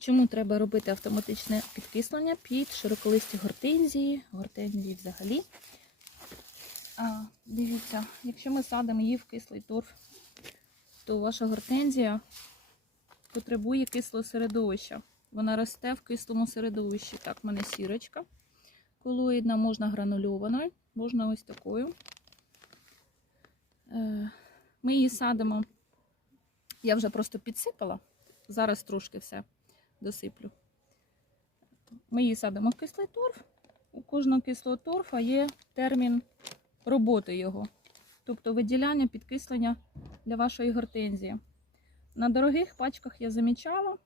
Чому треба робити автоматичне підкислення під широколисті гортензії, гортензії взагалі? А, дивіться, якщо ми садимо її в кислий торф, то ваша гортензія потребує кислого середовища. Вона росте в кислому середовищі. Так, в мене сірочка колоїдна, можна гранульованою, можна ось такою. Е, Ми її садимо. Я вже просто підсипала. Зараз трошки все досиплю. Ми її садимо в кислий торф. У кожного кислого торфа є термін роботи його, тобто виділяння, підкислення для вашої гортензії. На дорогих пачках я замічала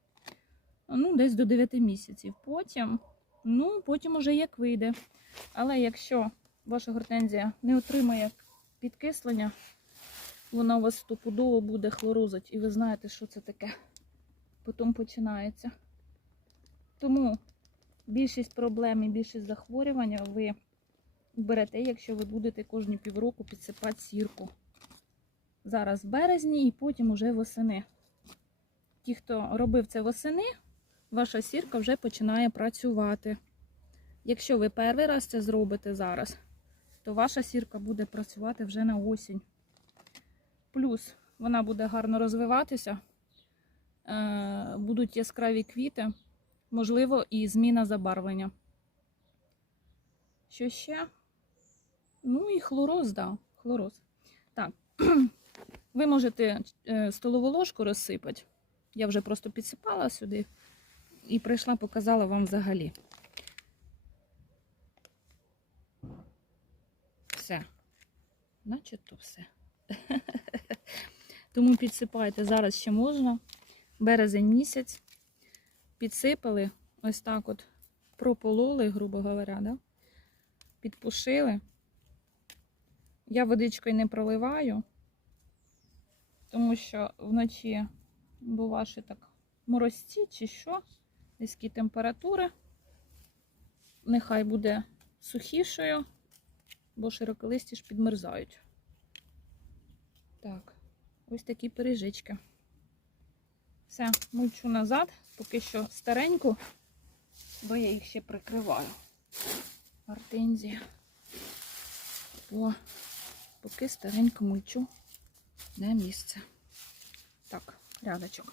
ну, десь до 9 місяців. Потім, ну, потім уже як вийде. Але якщо ваша гортензія не отримає підкислення, вона у вас стопудово буде хлорозить, і ви знаєте, що це таке. Потім починається. Тому більшість проблем і більшість захворювання ви берете, якщо ви будете кожні півроку підсипати сірку. Зараз в березні і потім уже восени. Ті, хто робив це восени, ваша сірка вже починає працювати. Якщо ви перший раз це зробите зараз, то ваша сірка буде працювати вже на осінь. Плюс вона буде гарно розвиватися, е, будуть яскраві квіти, можливо, і зміна забарвлення. Що ще? Ну і хлороз, да, хлороз. Так, ви можете е, столову ложку розсипати. Я вже просто підсипала сюди і прийшла, показала вам взагалі. Все. Начебто все. Тому підсипайте зараз ще можна. Березень місяць. Підсипали, ось так от пропололи, грубо говоря, да? підпушили. Я водичкою не проливаю, тому що вночі бува ще так морозці чи що, низькі температури. Нехай буде сухішою, бо широколисті ж підмерзають. Так, ось такі пиріжечки. Все, мульчу назад, поки що стареньку, бо я їх ще прикриваю. Гортензія. О, поки старенько мульчу на місце. Так, рядочок.